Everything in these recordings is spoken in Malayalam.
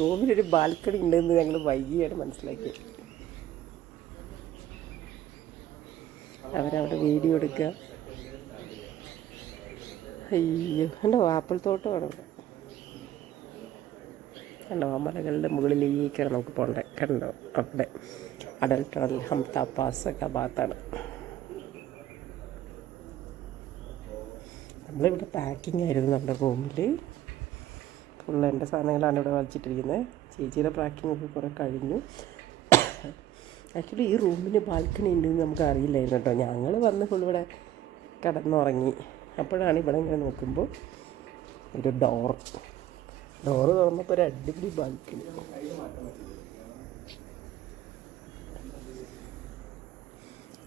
റൂമിലൊരു ബാൽക്കണി ഉണ്ടെന്ന് ഞങ്ങൾ വൈകിയാണ് മനസ്സിലാക്കിയത്. അവരവിടെ വീഡിയോ എടുക്കുക. അയ്യോ കണ്ടോ ആപ്പിൾ തോട്ടമാണ് ഇവിടെ കണ്ടോ ആ മലകളുടെ മുകളിലേക്കാണ് നമുക്ക് പോകേണ്ടത് കണ്ടോ അവിടെ അടൽ ടണൽ ഹംത പാസ് ഒക്കെ ഭാഗത്താണ്. നമ്മളിവിടെ പാക്കിംഗ് ആയിരുന്നു നമ്മുടെ റൂമിൽ ഫുള്ള് എന്റെ സാധനങ്ങളാണ് ഇവിടെ വലിച്ചിട്ടിരിക്കുന്നത്. ചേച്ചിയുടെ പ്രാക്കിംഗ് ഒക്കെ കുറേ കഴിഞ്ഞു. ആക്ച്വലി ഈ റൂമിന് ബാൽക്കണി ഉണ്ടെന്ന് നമുക്ക് അറിയില്ലായിരുന്നു കേട്ടോ. ഞങ്ങൾ വന്ന് ഫുൾ ഇവിടെ കിടന്നുറങ്ങി. അപ്പോഴാണ് ഇവിടെ ഇങ്ങനെ നോക്കുമ്പോൾ ഒരു ഡോർ ഡോർ തുറന്നപ്പോൾ ഒരു അടിപൊളി ബാൽക്കണി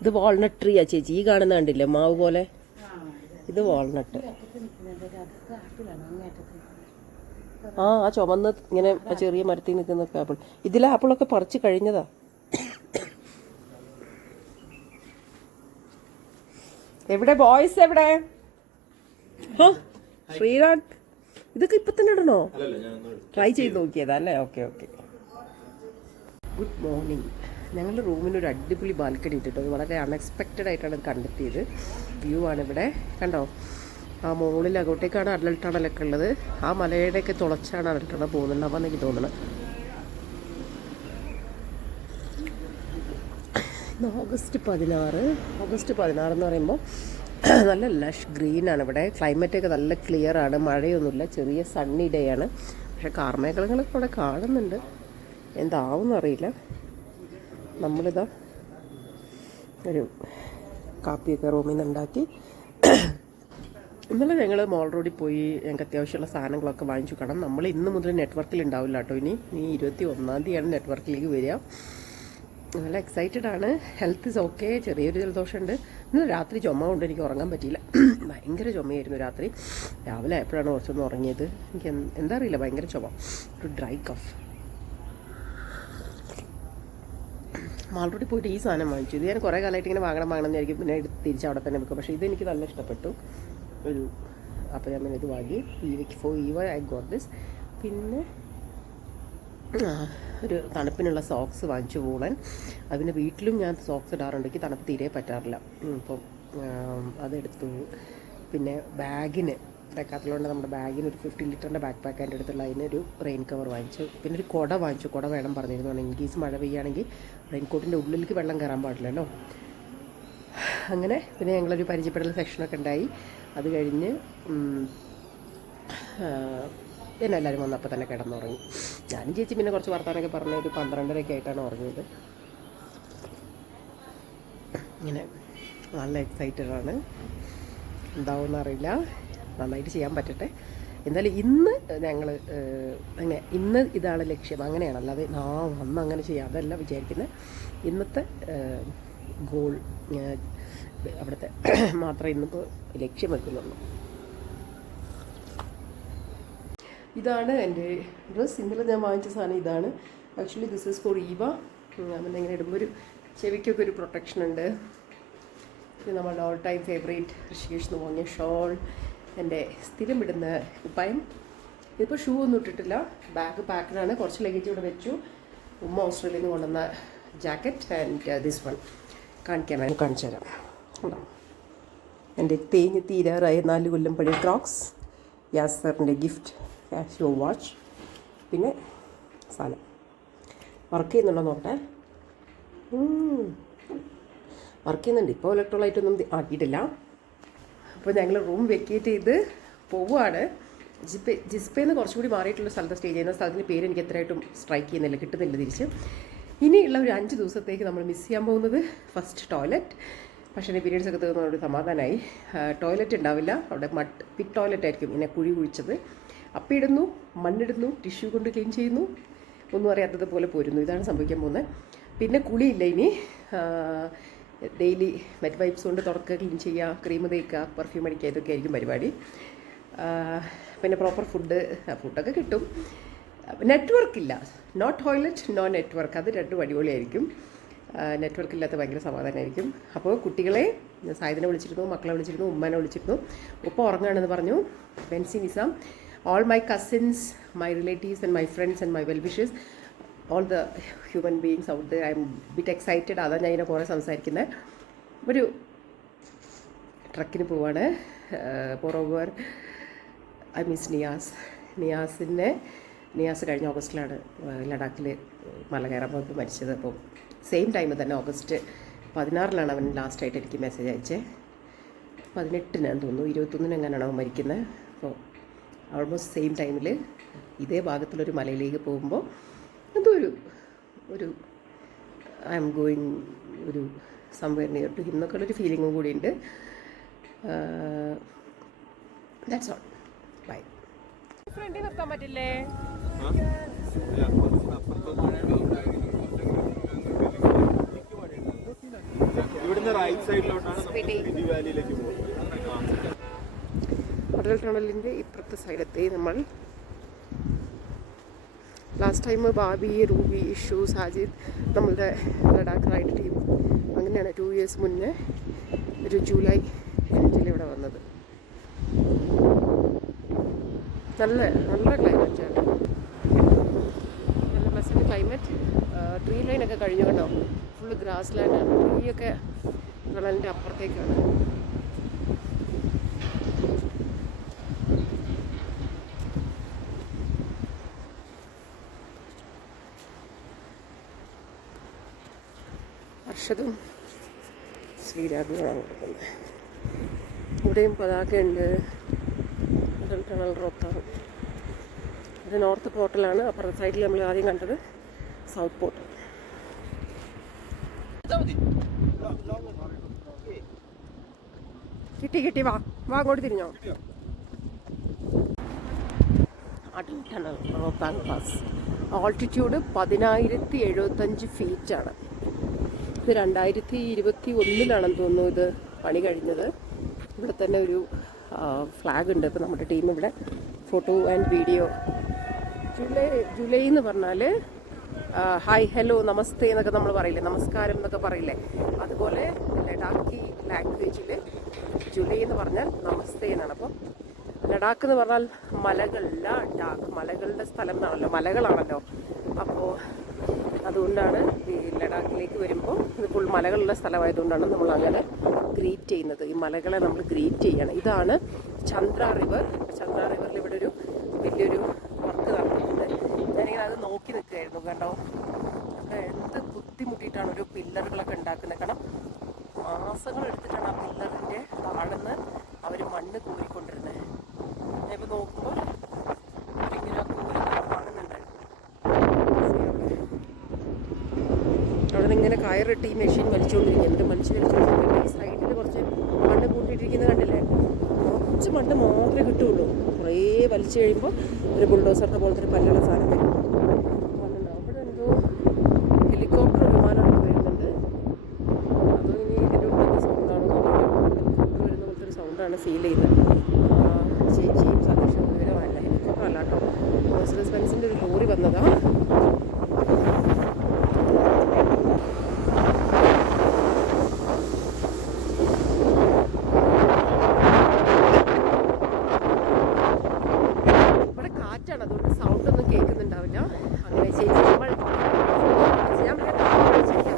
ഇത് വാൾനട്ട് ട്രീയാ ചേച്ചി. ഈ കാണുന്ന കണ്ടില്ലേ? മാവ് പോലെ? ഇത് വാൾനട്ട് ആ ആ ചുമന്ന് ഇങ്ങനെ ആ ചെറിയ മരത്തിൽ നിൽക്കുന്ന ആപ്പിൾ. ഇതിലെ ആപ്പിളൊക്കെ പറിച്ച് കഴിഞ്ഞതാ. എവിടെ ബോയ്സ് എവിടെ? ശ്രീരാഗ് ഇതൊക്കെ ഇപ്പൊ തന്നെ ഇടണോ? ട്രൈ ചെയ്ത് നോക്കിയതാ അല്ലേ? Okay okay. ഗുഡ് മോർണിംഗ് ഞങ്ങളുടെ റൂമിന് ഒരു അടിപൊളി ബാൽക്കണി ഇട്ടിട്ടോ വളരെ അൺഎക്സ്പെക്റ്റഡ് ആയിട്ടാണ് കണ്ടെത്തിയത്. വ്യൂ ആണ് ഇവിടെ. കണ്ടോ? ആ മുകളിൽ അങ്ങോട്ടേക്കാണ് അടൽ ടണലൊക്കെ ഉള്ളത്. ആ മലയുടെയൊക്കെ തുളച്ചാണ് അടൽ ടണൽ പോകുന്നുണ്ടാവാന്ന് എനിക്ക് തോന്നണം ഇന്ന് ഓഗസ്റ്റ് പതിനാറ്. ഓഗസ്റ്റ് പതിനാറ് എന്ന് പറയുമ്പോൾ നല്ല ലഷ് ഗ്രീനാണ് ഇവിടെ. ക്ലൈമറ്റൊക്കെ നല്ല ക്ലിയർ ആണ്. മഴയൊന്നുമില്ല. ചെറിയ സണ്ണി ഡേ ആണ്. പക്ഷെ കാർമേഘങ്ങളൊക്കെ ഇവിടെ കാണുന്നുണ്ട്. എന്താവും അറിയില്ല. നമ്മളിതാ ഒരു കാപ്പിയൊക്കെ റൂമിൽ നിന്ന് ഉണ്ടാക്കി ഇന്നലെ ഞങ്ങൾ മോൾ റോഡിൽ പോയി ഞങ്ങൾക്ക് അത്യാവശ്യമുള്ള സാധനങ്ങളൊക്കെ വാങ്ങിച്ചു കാണാം നമ്മൾ ഇന്ന് മുതൽ നെറ്റ്വർക്കിൽ ഉണ്ടാവില്ല കേട്ടോ ഇനി. ഇനി ഇരുപത്തി ഒന്നാം തീയതിയാണ് നെറ്റ്വർക്കിലേക്ക് വരിക. നല്ല എക്സൈറ്റഡ് ആണ്. ഹെൽത്ത് ഇസ് ഓക്കെ ചെറിയൊരു ജലദോഷമുണ്ട്. ഇന്ന് രാത്രി ചുമ കൊണ്ട് എനിക്ക് ഉറങ്ങാൻ പറ്റിയില്ല. ഭയങ്കര ചുമയായിരുന്നു രാത്രി. രാവിലെ ആയപ്പോഴാണ് കുറച്ചൊന്ന് ഉറങ്ങിയത്. എനിക്ക് എന്താ അറിയില്ല ഭയങ്കര ചുമ. ഒരു ഡ്രൈ കഫ് മാൾറോഡിൽ പോയിട്ട് ഈ സാധനം വാങ്ങിച്ചു. ഇത് ഞാൻ കുറേ കാലമായിട്ട് ഇങ്ങനെ വാങ്ങണം വാങ്ങണം എന്നായിരിക്കും പിന്നെ തിരിച്ച് അവിടെ തന്നെ വെക്കും. പക്ഷേ ഇതെനിക്ക് നല്ല ഇഷ്ടപ്പെട്ടു. ഒരു അപ്പോൾ ഞാൻ ഇത് വാങ്ങി ഈവയ്ക്ക് ഫോർ ഈവ ഐ ഗോട്ട് പിന്നെ ഒരു തണുപ്പിനുള്ള സോക്സ് വാങ്ങിച്ചു പോളൻ അതിന് വീട്ടിലും ഞാൻ സോക്സ് ഇടാറുണ്ട്. എനിക്ക് തണുപ്പ് തീരെ പറ്റാറില്ല. അപ്പം അതെടുത്തു. പിന്നെ ബാഗിന് ഡെക്കാത്തലോണ്ട് നമ്മുടെ ബാഗിന് ഒരു ഫിഫ്റ്റി ലിറ്ററിന്റെ ബാക്ക് പാക്ക് എന്റെ അടുത്തുള്ള അതിനൊരു റെയിൻ കവർ വാങ്ങിച്ചു. പിന്നെ ഒരു കുട വാങ്ങിച്ചു. കുട വേണം പറഞ്ഞിരുന്നു. ഇൻ കേസ് മഴ പെയ്യുകയാണെങ്കിൽ റെയിൻ കോട്ടിന്റെ ഉള്ളിലേക്ക് വെള്ളം കയറാൻ പാടില്ലല്ലോ. അങ്ങനെ പിന്നെ ഞങ്ങളൊരു പരിചയപ്പെടൽ സെക്ഷനൊക്കെ ഉണ്ടായി. അത് കഴിഞ്ഞ് പിന്നെ എല്ലാവരും വന്നപ്പോൾ തന്നെ കിടന്നുറങ്ങി. ഞാനും ചേച്ചി പിന്നെ കുറച്ച് വർത്താനൊക്കെ പറഞ്ഞ ഒരു പന്ത്രണ്ടരയൊക്കെ ആയിട്ടാണ് ഉറങ്ങിയത്. ഇങ്ങനെ നല്ല എക്സൈറ്റഡാണ് ആണ്. എന്താവുമെന്ന് അറിയില്ല. നന്നായിട്ട് ചെയ്യാൻ പറ്റട്ടെ. എന്തായാലും ഇന്ന് ഞങ്ങൾ അങ്ങനെ ഇന്ന് ഇതാണ് ലക്ഷ്യം. അങ്ങനെയാണ്. അല്ലാതെ ആ വന്ന് അങ്ങനെ ചെയ്യാം. അതല്ല വിചാരിക്കുന്നത് ഇന്നത്തെ ഗോൾ അവിടുത്തെ മാത്രമേ ഇന്നിപ്പോൾ ലക്ഷ്യം വെക്കുന്നുള്ളൂ. ഇതാണ് എന്റെ ഡ്രസ്സ്. ഇന്നലെ ഞാൻ വാങ്ങിച്ച സാധനം ഇതാണ്. Actually this is for Eva പിന്നെ ഇങ്ങനെ ഇടുമ്പോൾ ഒരു ചെവിക്കൊക്കെ ഒരു പ്രൊട്ടക്ഷൻ ഉണ്ട്. ഇത് നമ്മളുടെ ഓൾ ടൈം ഫേവറേറ്റ് ഋഷികേഷ് എന്ന് വാങ്ങിയ ഷോൾ എന്റെ സ്ഥിരം ഇടുന്ന കുപ്പായം. ഇതിപ്പോൾ ഷൂ ഒന്നും ഇട്ടിട്ടില്ല. ബാഗ് പാക്കഡാണ് കുറച്ച് ലഗേജ് ഇവിടെ വെച്ചു. ഉമ്മ ഓസ്ട്രേലിയയിൽ നിന്ന് കൊണ്ടുവന്ന ജാക്കറ്റ് ആൻഡ് ദിസ് വൺ കാണിക്കാൻ കാണിച്ചു തരാം കണ്ടോ എന്റെ തേഞ്ഞ് തീരാറായ നാല് കൊല്ലം പഴയ ക്രോക്സ് യാസറിന്റെ ഗിഫ്റ്റ് കാഷ്യോ വാച്ച് പിന്നെ സാധനം. വർക്ക് ചെയ്യുന്നുണ്ടോ നോക്കട്ടെ. വർക്ക് ചെയ്യുന്നുണ്ട്. ഇപ്പോൾ ഇലക്ട്രോളൈറ്റ് ഒന്നും ആക്കിയിട്ടില്ല. അപ്പോൾ ഞങ്ങൾ റൂം വെക്കേറ്റ് ചെയ്ത് പോവുകയാണ്. ജിപ്പേ ജിസ്പേന്ന് കുറച്ചുകൂടി മാറിയിട്ടുള്ള സ്ഥലത്ത് സ്റ്റേ ചെയ്യുന്ന സ്ഥലത്തിന്റെ പേര് എനിക്ക് എത്രയായിട്ടും സ്ട്രൈക്ക് ചെയ്യുന്നില്ല കിട്ടുന്നില്ല തിരിച്ച്. ഇനിയുള്ള ഒരു അഞ്ച് ദിവസത്തേക്ക് നമ്മൾ മിസ് ചെയ്യാൻ പോകുന്നത് ഫസ്റ്റ് ടോയ്ലറ്റ്. പക്ഷേ എന്റെ പീരീഡ്സ് ഒക്കെ തീർന്ന ഒരു സമാധാനമായി ടോയ്ലറ്റ് ഉണ്ടാവില്ല. അവിടെ മട്ട് പിറ്റ് ടോയ്ലറ്റ് ആയിരിക്കും. ഇങ്ങനെ കുഴി കുഴിച്ചത്. അപ്പിടുന്നു മണ്ണിടുന്നു ടിഷ്യൂ കൊണ്ട് ക്ലീൻ ചെയ്യുന്നു. ഒന്നും അറിയാത്തതുപോലെ പോരുന്നു. ഇതാണ് സംഭവിക്കാൻ പോകുന്നത്. പിന്നെ കുളിയില്ല ഇനി. ഡെയിലി മെറ്റ് വൈപ്സ് കൊണ്ട് തുടക്കുക ക്ലീൻ ചെയ്യുക ക്രീം തേക്കുക പെർഫ്യൂം അടിക്കുക ഇതൊക്കെ ആയിരിക്കും പരിപാടി. പിന്നെ പ്രോപ്പർ ഫുഡ് ഫുഡൊക്കെ കിട്ടും. നെറ്റ്വർക്ക് ഇല്ല. നോട്ട് ടോയ്ലറ്റ് നോ നെറ്റ്വർക്ക് അത് രണ്ടും അടിപൊളിയായിരിക്കും. നെറ്റ്വർക്ക് ഇല്ലാത്ത ഭയങ്കര സമാധാനമായിരിക്കും അപ്പോൾ കുട്ടികളെ സായുധനെ വിളിച്ചിരുന്നു മക്കളെ വിളിച്ചിരുന്നു ഉമ്മനെ വിളിച്ചിരുന്നു. ഉപ്പ ഉറങ്ങുകയാണെന്ന് പറഞ്ഞു. Benzy Nizam. All my cousins, my relatives, and my friends and my well wishes, all the human beings out there. Bit excited. അതാണ് ഞാൻ ഇതിനെ കുറേ സംസാരിക്കുന്നത് ഒരു ട്രക്കിന് പോവാണ്. പോറോവർ ഐ മീൻസ് നിയാസ് നിയാസിനെ നിയാസ് കഴിഞ്ഞ ഓഗസ്റ്റിലാണ് ലഡാക്കിൽ മല കയറാൻ പോയപ്പോൾ മരിച്ചത്. അപ്പോൾ സെയിം ടൈം തന്നെ ഓഗസ്റ്റ് പതിനാറിലാണ് അവൻ ലാസ്റ്റായിട്ട് എനിക്ക് മെസ്സേജ് അയച്ചത് പതിനെട്ടിനാണ് തോന്നുന്നു ഇരുപത്തൊന്നിന് എങ്ങനെയാണ് അവൻ മരിക്കുന്നത് അപ്പോൾ ഓൾമോസ്റ്റ് സെയിം ടൈമിൽ ഇതേ ഭാഗത്തുള്ളൊരു മലയിലേക്ക് പോകുമ്പോൾ എന്തോ ഒരു ഒരു ഐ എം ഗോയിങ് ഒരു സംവെയർ നിയർ ടു ഹിം എന്നൊക്കെ ഉള്ളൊരു ഫീലിങ്ങും കൂടിയുണ്ട്. ദാറ്റ്സ് ഓൾ ബൈ ഫ്രണ്ടിൽ നിർത്താൻ പറ്റില്ലേ? ഇവിടുന്ന് റൈറ്റ് സൈഡിലോട്ടാണ് വാലിയിലേക്ക് പോകുന്നത്. അടൽ ടണലിന്റെ ഇപ്പുറത്തെ സൈഡത്തെ നമ്മൾ last time Babi Ruby Ishu Sajid നമ്മളുടെ ലഡാക്ക് റൈഡ് ടീം അങ്ങനെയാണ് ടു ഇയേഴ്സ് മുന്നേ ഒരു ജൂലൈ അഞ്ചിൽ ഇവിടെ വന്നത്. നല്ല നല്ല ക്ലൈമറ്റാണ് നല്ല പ്ലസന്റ് ക്ലൈമറ്റ് ട്രീ ലൈനൊക്കെ കഴിഞ്ഞു കേട്ടോ ഫുള്ള് ഗ്രാസ് ലാൻഡാണ് ട്രീ ഒക്കെ ടണലിന്റെ അപ്പുറത്തേക്കാണ് ഹർഷതും ശ്രീരാഗുമാണ് കൊടുക്കുന്നത് ഇവിടെയും പതാകയുണ്ട് അടൽ ടണൽ റോത്താണ് ഇത് നോർത്ത് പോർട്ടലാണ് അപ്പുറത്തെ സൈഡിൽ നമ്മൾ ആദ്യം കണ്ടത് സൗത്ത് പോർട്ടൽ കിട്ടി വാ. വാ അങ്ങോട്ട് തിരിഞ്ഞോ. Atal tunnel Rohtang pass altitude പതിനായിരത്തി എഴുപത്തഞ്ച് ഫീറ്റാണ് ഇത് രണ്ടായിരത്തി ഇരുപത്തി ഒന്നിലാണെന്ന് തോന്നുന്നു ഇത് പണി കഴിഞ്ഞത്. ഇവിടെ തന്നെ ഒരു ഫ്ലാഗ് ഉണ്ട്. ഇപ്പോൾ നമ്മുടെ ടീം ഇവിടെ photo and video July July എന്ന് പറഞ്ഞാൽ ഹായ് ഹലോ നമസ്തേ എന്നൊക്കെ നമ്മൾ പറയില്ലേ? നമസ്കാരം എന്നൊക്കെ പറയില്ലേ? അതുപോലെ ലഡാക്കി ലാംഗ്വേജിൽ ജൂലൈ എന്ന് പറഞ്ഞാൽ നമസ്തേ എന്നാണ്. അപ്പോൾ ലഡാക്ക് എന്ന് പറഞ്ഞാൽ മലകൾ ലഡാക്ക് മലകളുടെ സ്ഥലം എന്നാണല്ലോ മലകളാണല്ലോ. അപ്പോൾ അതുകൊണ്ടാണ് ഈ ലഡാക്കിലേക്ക് വരുമ്പോൾ ഇത് ഫുൾ മലകളുള്ള സ്ഥലമായതുകൊണ്ടാണ് നമ്മൾ അങ്ങനെ ഗ്രീറ്റ് ചെയ്യുന്നത്. ഈ മലകളെ നമ്മൾ ഗ്രീറ്റ് ചെയ്യണം. ഇതാണ് ചന്ദ്ര റിവർ ചന്ദ്ര റിവറിൽ ഇവിടെ ഒരു വലിയൊരു വർക്ക് നടക്കുന്നുണ്ട് ഞാനിങ്ങനെ അത് നോക്കി നിൽക്കുകയായിരുന്നു. കണ്ടോ? എന്ത് ബുദ്ധിമുട്ടിയിട്ടാണ് ഒരു പില്ലറുകളൊക്കെ ഉണ്ടാക്കുന്നത്. കാരണം മാസങ്ങൾ എടുത്തിട്ടാണ് ആ പില്ലറിന്റെ താഴ്ന്ന് അവർ മണ്ണ് കോരിക്കൊണ്ടിരുന്നത്. ഞാനിപ്പോൾ നോക്കുമ്പോൾ അവരിങ്ങനെ കോരി കാണുന്നുണ്ട് അവിടെ ഇങ്ങനെ കയറിട്ട് ഈ മെഷീൻ വലിച്ചുകൊണ്ടിരിക്കും മനുഷ്യ വലിച്ചുകൊണ്ടിരിക്കും ഈ സൈഡിൽ കുറച്ച് മണ്ണ് കൂട്ടിയിട്ടിരിക്കുന്നത് കണ്ടില്ലേ? കുറച്ച് മണ്ണ് മാത്രമേ കിട്ടുള്ളൂ കുറേ വലിച്ചു കഴിയുമ്പോൾ ഒരു ബുൾഡോസറിന്റെ പോലത്തെ ഒരു പല്ലുള്ള സാധനം വരും മണ്ണുണ്ടാവും അവിടെ എന്തോ ഹെലികോപ്റ്റർ വിമാനമൊക്കെ വരുന്നുണ്ട് അതോ ഇനി ഇതിന്റെ ഉള്ളിൽ സൗണ്ടാണോ ഹെലികോപ്റ്റർ വരുന്ന പോലത്തെ ഒരു സൗണ്ടാണ് ഫീൽ ചെയ്യുന്നത് ആ, ചേച്ചിയും സതീഷും വിവരമല്ല ഹെലികോപ്റ്റർ അല്ല കേട്ടോ മേഴ്സറസ് ബെൻസിന്റെ ഒരു ലോറി വന്നതാണ് ഇവിടെ കാറ്റാണ് അതുകൊണ്ട് സൗണ്ട് ഒന്നും കേൾക്കുന്നുണ്ടാവില്ല അങ്ങനെ ചേച്ചി നമ്മൾ ഞാൻ പിന്നെ ഡാം കളിച്ചിരിക്കാൻ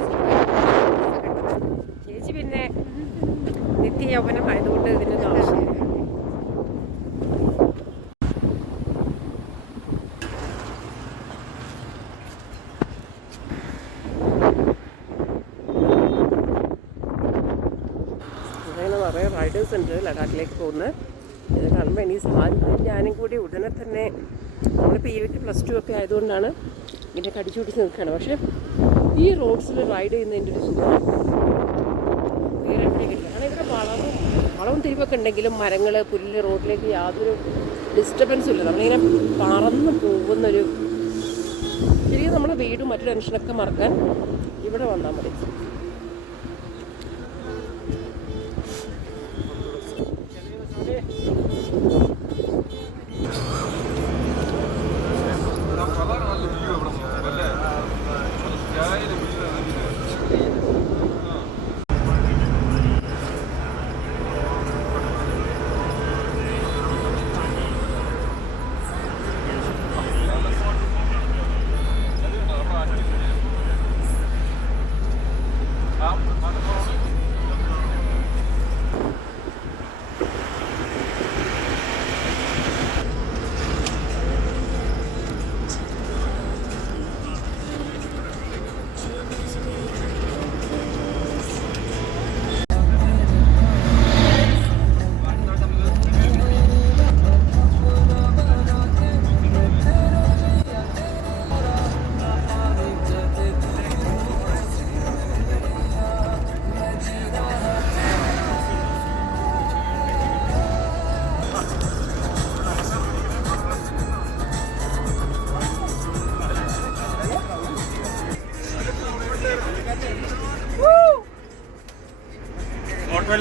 ചേച്ചി പിന്നെ നിത്യ യൗവനം ആയതുകൊണ്ട് ഇതിനൊന്നും ആവശ്യമില്ല അങ്ങനെ നിറയെ റൈഡേഴ്സ് ഉണ്ട് ലഡാക്കിലേക്ക് പോകുന്നത്. ഇത് കാണുമ്പോൾ ഇനി സാധനം ഞാനും കൂടി ഉടനെ തന്നെ നമ്മളിപ്പോൾ ഈ വീട്ടിൽ പ്ലസ് ടു ഒക്കെ ആയതുകൊണ്ടാണ് ഇങ്ങനെ കടിച്ചു പിടിച്ച് നിൽക്കുകയാണ് പക്ഷേ ഈ റോഡ്സിൽ റൈഡ് ചെയ്യുന്നതിന്റെ ഒരു സുഖം വേറെ എവിടെയും ഇവിടെ വളവും വളവും തിരിവൊക്കെ ഉണ്ടെങ്കിലും മരങ്ങൾ പുല്ല് റോഡിലേക്ക് യാതൊരു ഡിസ്റ്റർബൻസും ഇല്ല. നമ്മളിങ്ങനെ പറന്ന് പോകുന്നൊരു ശരിക്കും നമ്മൾ വീടും മറ്റു ടെൻഷനൊക്കെ മറക്കാൻ ഇവിടെ വന്നാൽ മതി.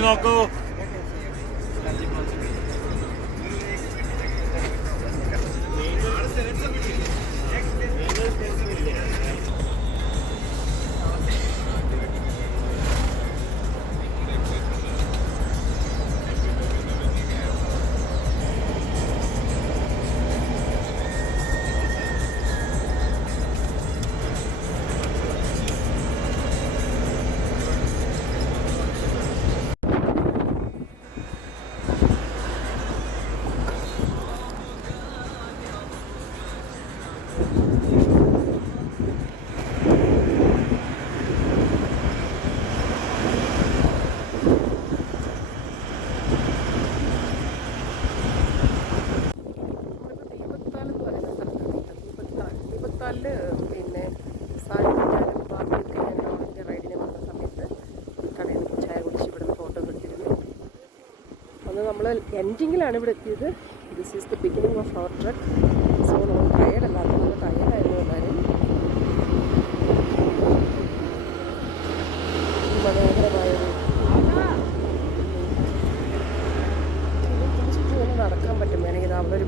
പ്രൊഫൈൽ Thank ദീപത്താൽ എൻഡിങ്ങിലാണ് ഇവിടെ എത്തിയത്. This is the beginning of our trek so നമ്മൾ ടയർഡ് അല്ലാതെ നമ്മൾ ടയർഡായിരുന്നു എല്ലാവരും ഈ മനോഹരമായൊരു ചുറ്റും ഇങ്ങനെ നടക്കാൻ പറ്റും വേണമെങ്കിൽ ഇത് അവിടെ ഒരു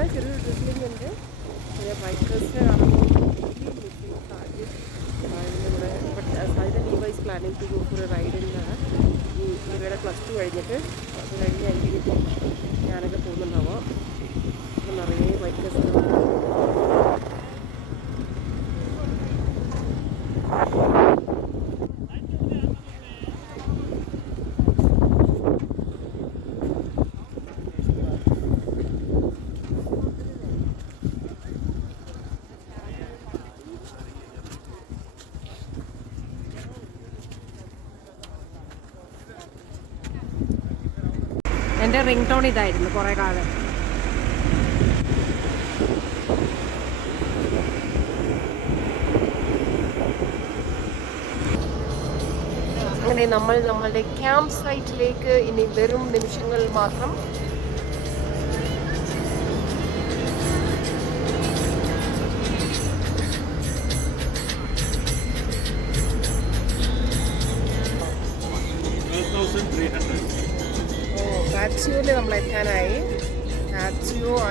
두고 불을 많이 എന്റെ റിംഗ് ടോൺ ഇതായിരുന്നു കുറേ കാലം. അങ്ങനെ നമ്മൾ നമ്മളുടെ ക്യാമ്പ് സൈറ്റിലേക്ക് ഇനി വെറും നിമിഷങ്ങൾ മാത്രം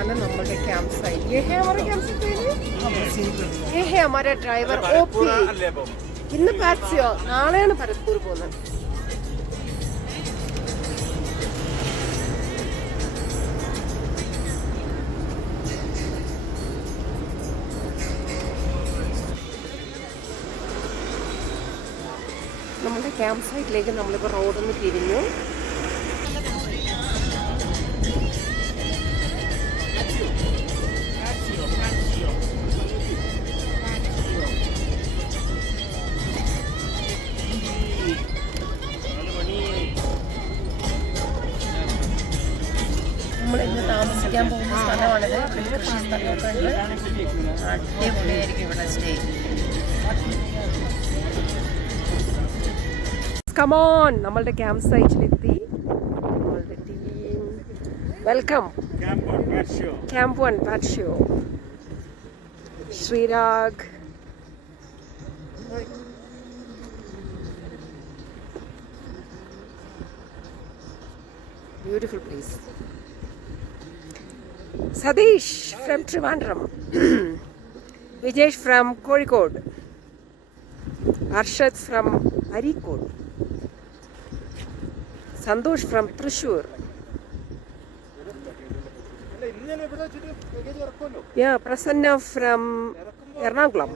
പാറ്റ്സിയോ ആണ് നമ്മുടെ ക്യാമ്പ് സൈറ്റ് ये है हमारा कैंप साइट ये है हमारा ड्राइवर ओपी ഇന്ന് പാറ്റ്സിയോ നാളെയാണ് പരസ്പൂർ പോകുന്നത് നമ്മുടെ ക്യാമ്പ് സൈറ്റിലേക്ക് നമ്മളിപ്പോൾ റോഡൊന്ന് തിരിഞ്ഞു പോകുന്ന കൃഷി സ്ഥലമൊക്കെ ഉണ്ട് അടിപൊളിയായിരിക്കും ഇവിടെ സ്റ്റേ കമോൺ നമ്മളുടെ ക്യാമ്പ് സൈറ്റിലെത്തി നമ്മളുടെ team welcome camp one പാറ്റ്ഷ്യോ Sreerag. Beautiful place Satheesh from Trivandrum. Vijesh from Kozhikode. Arshad from Areekode. Santhosh from Thrissur. Yeah Prasanna from Ernakulam.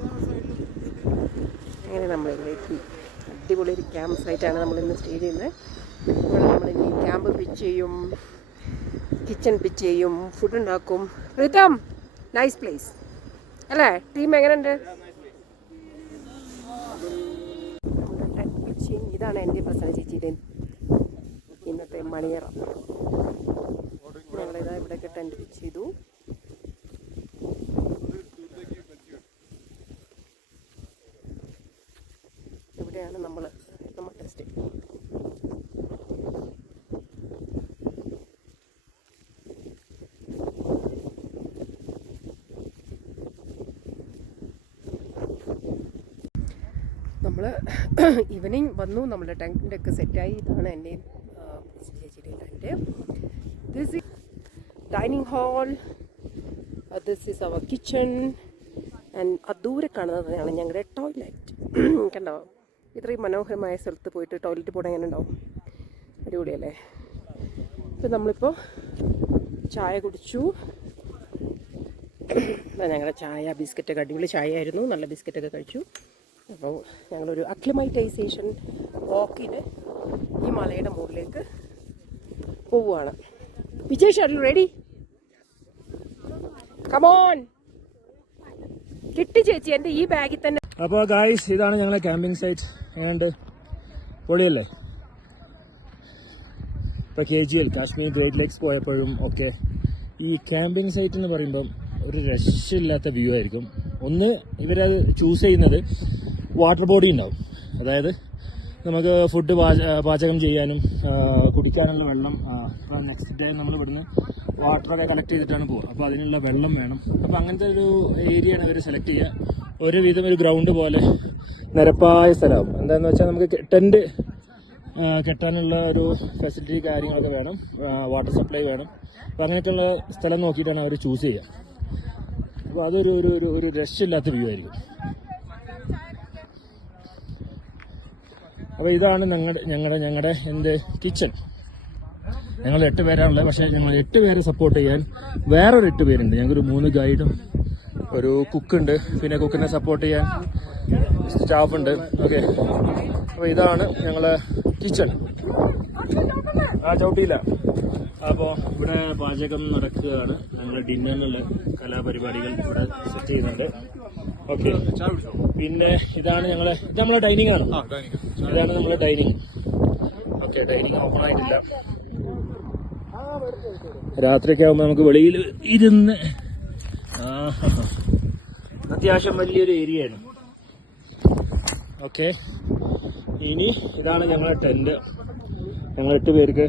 അങ്ങനെ നമ്മളിവിടെ എത്തി. അടിപൊളി ഒരു ക്യാമ്പ് സൈറ്റാണ് നമ്മൾ ഇന്ന് സ്റ്റേ ചെയ്യുന്നത്. നമ്മളിനി ക്യാമ്പ് പിച്ച് ചെയ്യും. കിച്ചൺ പിച്ച് ചെയ്യും ഫുഡ് ഉണ്ടാക്കും. പ്രീതം നൈസ് പ്ലേസ് അല്ലേ? ടീം എങ്ങനെയുണ്ട്? ഇതാണ് എന്റെ പ്രസന്ന ചേച്ചിയുടെ ഇന്നത്തെ മണിയറ. ഞങ്ങളിതാ ഇവിടെയൊക്കെ ടെന്റ് പിച്ച് ചെയ്തു. ഇവിടെയാണ് നമ്മൾ നമ്മുടെ സ്റ്റേ നമ്മൾ ഈവനിങ് വന്നു. നമ്മുടെ ടെന്റിന്റെ ഒക്കെ സെറ്റായി ഇതാണ് എന്റെ ചേച്ചിയുടെയും tent this is dining hall this is our kitchen and ആ ദൂരെ കാണുന്നതാണ് ഞങ്ങളുടെ ടോയ്ലറ്റ് കണ്ടോ? ഇത്രയും മനോഹരമായ സ്ഥലത്ത് പോയിട്ട് ടോയ്ലറ്റ് പോകണം എങ്ങനെ ഉണ്ടാവും അടിപൊളിയല്ലേ? ഇപ്പം നമ്മളിപ്പോൾ ചായ കുടിച്ചു. ഞങ്ങളുടെ ചായ ബിസ്ക്കറ്റൊക്കെ. അടിപൊളി ചായ ആയിരുന്നു നല്ല ബിസ്ക്കറ്റൊക്കെ കഴിച്ചു. അപ്പോൾ ഞങ്ങളൊരു അക്ലിമൈറ്റൈസേഷൻ വാക്കിന് ഈ മലയുടെ മുകളിലേക്ക് പോവുകയാണ്. വിജയ് യു റെഡി കമോൺ കിട്ടി ചേച്ചി എന്റെ ഈ ബാഗിൽ തന്നെ. അപ്പോൾ ഗായ്സ് ഇതാണ് ഞങ്ങളെ ക്യാമ്പിംഗ് സൈറ്റ് എങ്ങനെയുണ്ട്? പൊളിയല്ലേ? ഇപ്പോൾ K G L Kashmir great lakes പോയപ്പോഴും ഒക്കെ ഈ ക്യാമ്പിംഗ് സൈറ്റ് എന്ന് പറയുമ്പം ഒരു രക്ഷയില്ലാത്ത വ്യൂ ആയിരിക്കും. ഒന്ന് ഇവരത് ചൂസ് ചെയ്യുന്നത് വാട്ടർ ബോഡി ഉണ്ടാവും. അതായത് നമുക്ക് ഫുഡ് പാചകം ചെയ്യാനും കുടിക്കാനുള്ള വെള്ളം നെക്സ്റ്റ് ഡേ നമ്മൾ ഇവിടുന്ന് വാട്ടറൊക്കെ കളക്ട് ചെയ്തിട്ടാണ് പോകുക അപ്പോൾ അതിനുള്ള വെള്ളം വേണം. അപ്പോൾ അങ്ങനത്തെ ഒരു ഏരിയയാണ് ഇവർ സെലക്ട് ചെയ്യുക. ഒരുവിധം ഒരു ഗ്രൗണ്ട് പോലെ നിരപ്പായ സ്ഥലമാകും എന്താണെന്ന് വെച്ചാൽ നമുക്ക് ടെന്റ് കെട്ടാനുള്ള ഒരു ഫെസിലിറ്റി കാര്യങ്ങളൊക്കെ വേണം. വാട്ടർ സപ്ലൈ വേണം. അപ്പോൾ അങ്ങനെയൊക്കെയുള്ള സ്ഥലം നോക്കിയിട്ടാണ് അവർ ചൂസ് ചെയ്യുക. അപ്പോൾ അതൊരു ഒരു ഒരു ഒരു രക്ഷയില്ലാത്ത വ്യൂ ആയിരിക്കും. അപ്പോൾ ഇതാണ് ഞങ്ങളുടെ ഞങ്ങളുടെ ഞങ്ങളുടെ എന്റെ കിച്ചൺ ഞങ്ങൾ എട്ട് പേരാണുള്ളത്. പക്ഷേ ഞങ്ങൾ എട്ട് പേരെ സപ്പോർട്ട് ചെയ്യാൻ വേറൊരു എട്ട് പേരുണ്ട്. ഞങ്ങൾക്കൊരു മൂന്ന് ഗൈഡും ഒരു കുക്കുണ്ട് പിന്നെ കുക്കിനെ സപ്പോർട്ട് ചെയ്യാൻ സ്റ്റാഫുണ്ട് ഓക്കെ അപ്പോൾ ഇതാണ് ഞങ്ങളെ കിച്ചൺ ആ ചവിട്ടിയില്ല. അപ്പോൾ ഇവിടെ പാചകം നടക്കുകയാണ്. ഞങ്ങളുടെ ഡിന്നറിനുള്ള കലാപരിപാടികൾ ഇവിടെ സെറ്റ് ചെയ്യുന്നുണ്ട്. ഓക്കെ. പിന്നെ ഇതാണ് ഞങ്ങളെ ഇത് നമ്മളെ ഡൈനിങ് ആണ്. ഇതാണ് നമ്മളെ ഡൈനിങ് ഓക്കെ ഡൈനിങ് ഓപ്പൺ ആയിട്ടില്ല. രാത്രിയൊക്കെ ആകുമ്പോൾ നമുക്ക് വെളിയിൽ ഇരുന്ന്. അത്യാവശ്യം വലിയൊരു ഏരിയ ആണ്. ഓക്കെ. ഇനി ഇതാണ് ഞങ്ങളുടെ ടെന്റ് ഞങ്ങൾ എട്ട് പേർക്ക്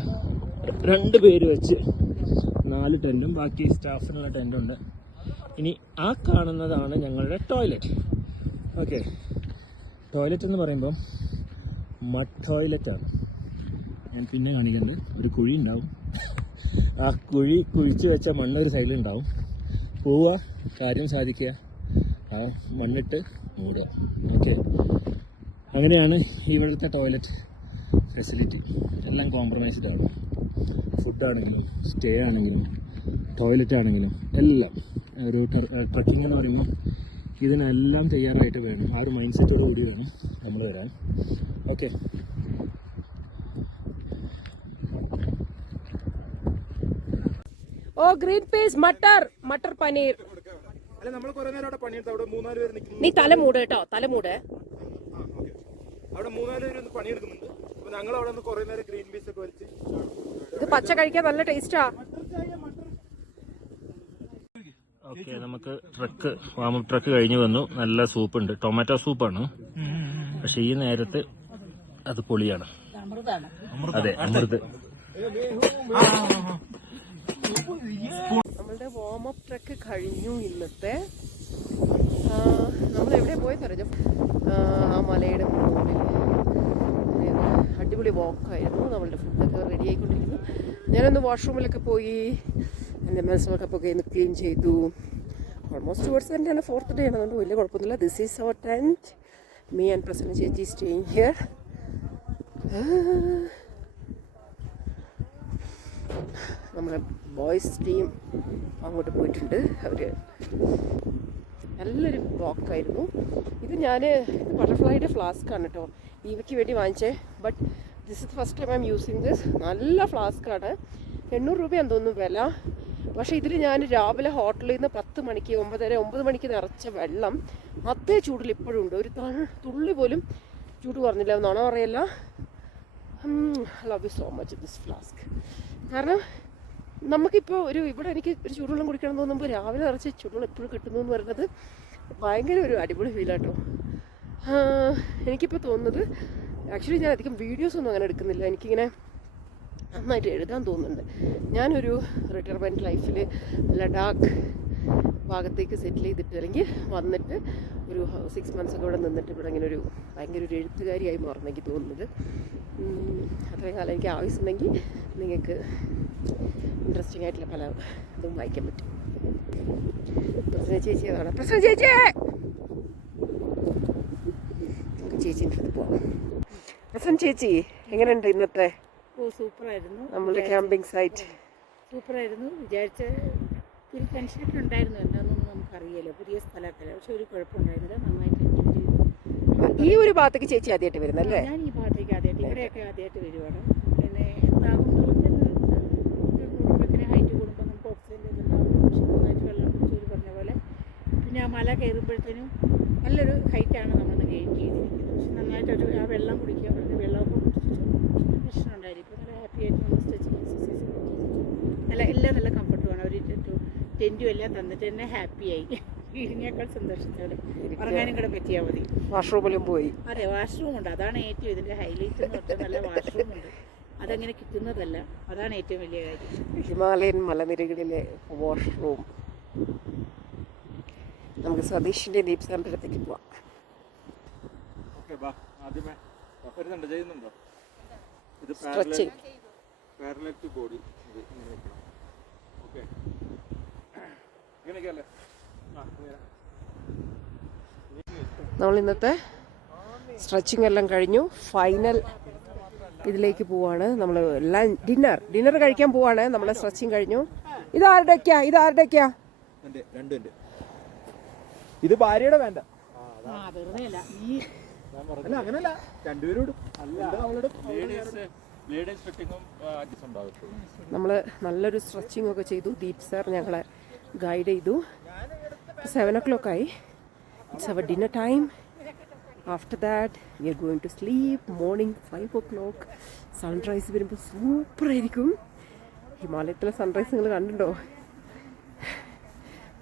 രണ്ട് പേര് വെച്ച് നാല് ടെന്റും ബാക്കി സ്റ്റാഫിനുള്ള ടെന്റുണ്ട് ഇനി ആ കാണുന്നതാണ് ഞങ്ങളുടെ ടോയ്ലറ്റ് ഓക്കെ ടോയ്ലറ്റ് എന്ന് പറയുമ്പം മഡ് ടോയ്ലറ്റാണ് ഞാൻ പിന്നെ കാണിക്കുന്നത് ഒരു കുഴി ഉണ്ടാവും. ആ കുഴി കുഴിച്ച് വെച്ച മണ്ണ് ഒരു സൈഡിലുണ്ടാവും പോവുക കാര്യം സാധിക്കുക. ആ മണ്ണിട്ട് മൂടുക. ഓക്കെ അങ്ങനെയാണ് ഇവിടുത്തെ ടോയ്ലറ്റ് ഫെസിലിറ്റി എല്ലാം കോംപ്രമൈസ്ഡ് ആണ്. ഫുഡാണെങ്കിലും സ്റ്റേ ആണെങ്കിലും ടോയ്ലറ്റ് ആണെങ്കിലും എല്ലാം. ഒരു ട്രക്കിംഗ് എന്ന് പറയുമ്പോൾ ഇതിനെല്ലാം തയ്യാറായിട്ട് വേണം. ആ ഒരു മൈൻഡ് സെറ്റോട് കൂടി വേണം നമ്മൾ വരാൻ. ഓക്കെ ഓ ഗ്രീൻ പീസ് മട്ടർ മട്ടർ പനീർ നീ തല മൂട് കേട്ടോ തല മൂട്. ഇത് പച്ച കഴിക്കാൻ നല്ല ടേസ്റ്റാ ഓക്കെ നമുക്ക് ട്രക്ക് വാമപ്പ് ട്രക്ക് കഴിഞ്ഞു വന്നു. നല്ല സൂപ്പ് ഉണ്ട് ടൊമാറ്റോ സൂപ്പാണ് പക്ഷെ ഈ നേരത്ത് അത് പൊളിയാണ്. അതെ അമൃത്. നമ്മളുടെ വാമപ്പ് ട്രക്ക് കഴിഞ്ഞു ഇന്നത്തെ. നമ്മൾ എവിടെ പോയി പറഞ്ഞു ആ മലയുടെ മുകളിൽ. അടിപൊളി വാക്കായിരുന്നു നമ്മളുടെ ഫുഡൊക്കെ റെഡി ആയിക്കൊണ്ടിരിക്കുന്നു. ഞാനൊന്ന് വാഷ്റൂമിലൊക്കെ പോയി എന്റെ മനസ്സിലൊക്കെ ഒന്ന് ക്ലീൻ ചെയ്തു. ഓൾമോസ്റ്റ് ടുവേർഡ്സ് എന്റെ ഫോർത്ത് ഡേ ആണ്. അതുകൊണ്ട് വലിയ കുഴപ്പമൊന്നുമില്ല. This is our tent me and Prasanna chechi staying here നമ്മുടെ ബോയ്സ് ടീം അങ്ങോട്ട് പോയിട്ടുണ്ട്. അവർ നല്ലൊരു ബ്ലോക്കായിരുന്നു ഇത് ഞാൻ ബട്ടർഫ്ലൈയുടെ ഫ്ലാസ്ക് ആണ് കേട്ടോ ഇവയ്ക്ക് വേണ്ടി വാങ്ങിച്ചേ. But this is first time I am using this നല്ല ഫ്ലാസ്ക്കാണ് എണ്ണൂറ് രൂപയാണ് തോന്നുന്നു വില. പക്ഷേ ഇതിൽ ഞാൻ രാവിലെ ഹോട്ടലിൽ നിന്ന് പത്ത് മണിക്ക് ഒമ്പതര ഒമ്പത് മണിക്ക് നിറച്ച വെള്ളം അതേ ചൂടിൽ ഇപ്പോഴും ഉണ്ട്. ഒരു തുള്ളി പോലും ചൂട് കുറഞ്ഞില്ല എന്നാണോ പറയല്ല. Love you so much this flask കാരണം നമുക്കിപ്പോൾ ഒരു ഇവിടെ എനിക്ക് ഒരു ചൂടുവെള്ളം കുടിക്കണം എന്ന് തോന്നുമ്പോൾ രാവിലെ നിറച്ച് ചൂടുവെള്ളം എപ്പോഴും കിട്ടുന്നു എന്ന് പറയുന്നത് ഭയങ്കര ഒരു അടിപൊളി ഫീലാട്ടോ എനിക്കിപ്പോൾ തോന്നുന്നത് ആക്ച്വലി ഞാൻ അധികം വീഡിയോസ് ഒന്നും അങ്ങനെ എടുക്കുന്നില്ല. എനിക്കിങ്ങനെ നന്നായിട്ട് എഴുതാൻ തോന്നുന്നുണ്ട്. ഞാനൊരു റിട്ടയർമെന്റ് ലൈഫിൽ ലഡാക്ക് ഭാഗത്തേക്ക് സെറ്റിൽ ചെയ്തിട്ട് അല്ലെങ്കിൽ വന്നിട്ട് ഒരു സിക്സ് മന്ത്സ് ഒക്കെ ഇവിടെ നിന്നിട്ട് ഇവിടെ ഇങ്ങനെ ഒരു ഭയങ്കര ഒരു എഴുത്തുകാരിയായി മാറുന്ന എനിക്ക് തോന്നുന്നത്. അത്രയും കാലം എനിക്ക് ആവശ്യമുണ്ടെങ്കിൽ നിങ്ങൾക്ക് ഇൻട്രസ്റ്റിംഗ് ആയിട്ടുള്ള പല ഇതും വായിക്കാൻ പറ്റും. പ്രസന്ന ചേച്ചി അതാണ് പ്രസന്ന ചേച്ചി! നമുക്ക് ചേച്ചീന്റെ പോവാം. പ്രസന്ന ചേച്ചി എങ്ങനെയുണ്ട് ഇന്നത്തെ ഓ സൂപ്പറായിരുന്നു. നമ്മുടെ ക്യാമ്പിംഗ് സൈറ്റ് സൂപ്പറായിരുന്നു. വിചാരിച്ച ഒരു ടെൻഷനൊക്കെ ഉണ്ടായിരുന്നു എന്താണെന്നൊന്നും നമുക്കറിയില്ല. പുതിയ സ്ഥലമൊക്കെ പക്ഷെ ഒരു കുഴപ്പമുണ്ടായിരുന്നില്ല. നന്നായിട്ട് എൻജോയ് ചെയ്തു. ഈ ഒരു ഭാഗത്തേക്ക് ചേച്ചി ആദ്യമായിട്ട് വരുന്നല്ലേ? ഞാൻ ഈ ഭാഗത്തേക്ക് ആദ്യമായിട്ട് ഇവിടെയൊക്കെ ആദ്യമായിട്ട് വരുവാണ്. പിന്നെ എന്താകും കൂടുമ്പോഴത്തേന് ഹൈറ്റ് കൂടുമ്പോൾ നമുക്ക് ഓക്സിജൻ ഇതുണ്ടാവും പക്ഷെ നന്നായിട്ട് വെള്ളം കുടിച്ചു പറഞ്ഞ പോലെ. പിന്നെ ആ മല കയറുമ്പോഴത്തേനും നല്ലൊരു ഹൈറ്റാണ് നമ്മൾ ഗെയിൻ ചെയ്തിരിക്കുന്നത്. പക്ഷെ നന്നായിട്ടൊരു ആ വെള്ളം കുടിക്കുക പറഞ്ഞ് വെള്ളമൊക്കെ കുടിച്ചിട്ട് പ്രശ്നമുണ്ടായിരുന്നു ആയിട്ട് എക്സസൈസ് നല്ല എല്ലാം നല്ല ഒരു അവർ ടെന്റും എല്ലാം തന്നിട്ട് തന്നെ ഹാപ്പിയായി ഇതിനേക്കാൾ സന്തോഷത്തോടെ. ഉറങ്ങാനും കൂടെ പറ്റിയാൽ മതി. വാഷ്റൂമിലും പോയി. അതെ വാഷ്റൂം ഉണ്ട്. അതാണ് ഏറ്റവും ഇതിന്റെ ഹൈലൈറ്റ് എന്ന് പറഞ്ഞാൽ നല്ല വാഷ്റൂം ഉണ്ട്. അതങ്ങനെ കിട്ടുന്നതല്ല. അതാണ് ഏറ്റവും വലിയ കാര്യം. ഹിമാലയൻ മലനിരകളിലെ വാഷ്റൂം നമുക്ക് സതീഷിന്റെ ദീപ് സാറിന്റെ അടുത്തേക്ക് പോവാം. ഓക്കെ ബാ. ആദ്യമേ. വരുന്നുണ്ടോ? ചെയ്യുന്നുണ്ടോ? ഇത് സ്ട്രെച്ചിങ് പാരലൽ ടു ബോഡി ഇങ്ങനെ വെക്കണം ഓക്കെ ഇങ്ങനെയൊക്കെ അല്ലേ ആ ഇങ്ങനെ. നമ്മൾ ഇന്നത്തെ സ്ട്രെച്ചിങ് എല്ലാം കഴിഞ്ഞു. ഫൈനൽ ഇതിലേക്ക് പോവാണ്. നമ്മൾ ഡിന്നർ ഡിന്നർ കഴിക്കാൻ പോവാണ്. നമ്മളെ സ്ട്രെച്ചിങ് കഴിഞ്ഞു. ഇതാരുടെയൊക്കെയാ ഇതാരുടെയൊക്കെയാ ഇത് രണ്ടും ഇത് ഭാര്യയുടെ വേണ്ട ആ. വെറുതെ അല്ല ഈ അല്ല അങ്ങനല്ല. രണ്ടുപേരോടും. നമ്മൾ നല്ലൊരു സ്ട്രെച്ചിങ് ഒക്കെ ചെയ്തു. ദീപ് സാർ ഞങ്ങളെ ഗൈഡ് ചെയ്തു. സെവൻ ഒ ക്ലോക്ക് ആയി. It's our dinner time after that we are going to sleep morning five o'clock sunrise വരുമ്പോൾ സൂപ്പറായിരിക്കും ഹിമാലയത്തിലെ സൺറൈസ് നിങ്ങൾ കണ്ടുണ്ടോ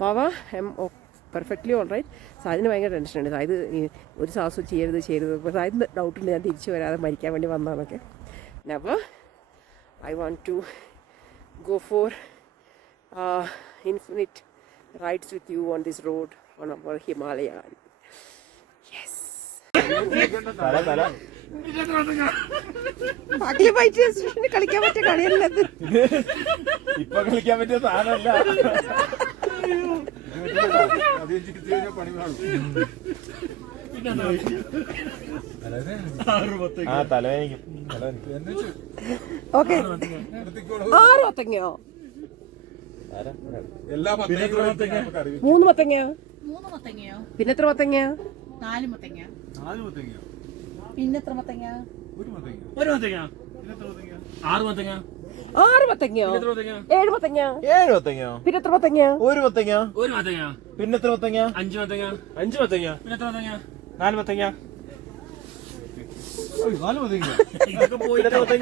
പാവ എം ഓ പെർഫെക്റ്റ്ലി ഓൾ റൈറ്റ് സാദിന് ഭയങ്കര ടെൻഷനുണ്ട് സായത് ഒരു സാഹസം ചെയ്യരുത് ചെയ്യരുത്. അപ്പോൾ സാദിന് ഡൗട്ടുണ്ട് ഞാൻ തിരിച്ചു വരാതെ മരിക്കാൻ വേണ്ടി വന്നതാണൊക്കെ never I want to go for uh, infinite rides with you on this road on our Himalaya. Yes. പകൽ പറ്റിയ സ്റ്റേഷന് കളിക്കാൻ പറ്റിയ കളിയല്ലത് ഇപ്പൊ കളിക്കാൻ പറ്റിയ സാധനമല്ല അത് വെച്ചിട്ട് കഴിഞ്ഞാൽ പണി കാണും ആ തലവേനിക്കും തലവേനിക്കും ഓക്കെ. ആറ് മത്തങ്ങയോ? മൂന്ന് മത്തങ്ങയോ? മൂന്ന് മത്തങ്ങയോ? പിന്നെ എത്ര മത്തങ്ങയോ? നാല് മത്തങ്ങ നാല് മുത്തങ്ങ പിന്നെ എത്ര മത്തങ്ങ ഒരു മുത്തങ്ങ ഒരു മത്തങ്ങ ആറ് മത്തങ്ങ ആറ് മത്തങ്ങയോ? എത്ര മത്തങ്ങ ഏഴ് മത്തങ്ങ ഏഴ് മുത്തങ്ങയോ? പിന്നെ എത്ര മത്തങ്ങ ഒരു മുത്തങ്ങ ഒരു മത്തങ്ങ പിന്നെ എത്ര മത്തങ്ങ അഞ്ച് മത്തങ്ങ അഞ്ച് മത്തങ്ങ പിന്നെ എത്ര മത്തങ്ങ നാല് മുത്തങ്ങ നാല് മുത്തങ്ങ ഇതൊക്കെ പോയിട്ട്